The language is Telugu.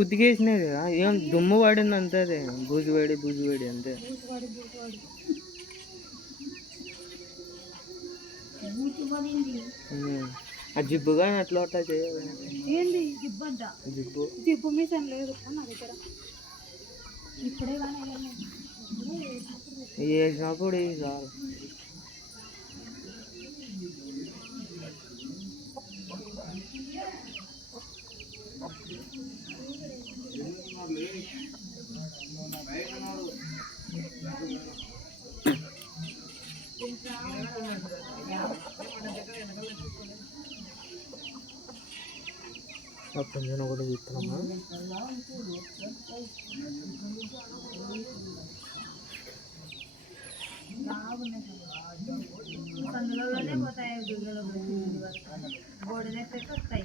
ఉతికేసినది ఏం దుమ్ము పడింది అంతే, అది బూజువాడి బూజువాడి అంతే. ఆ జిబ్బుగా అట్లా ఏంది జిబ్బు అంట? జిబ్బు జిబ్బు మీసం లేదు నా దగ్గర. ఇప్పుడే కానీ వేసినప్పుడు చాలు. మొత్తం నేను కూడా చూస్తున్నామా. అందులోనే పోతాయి, బోర్డు వస్తాయి.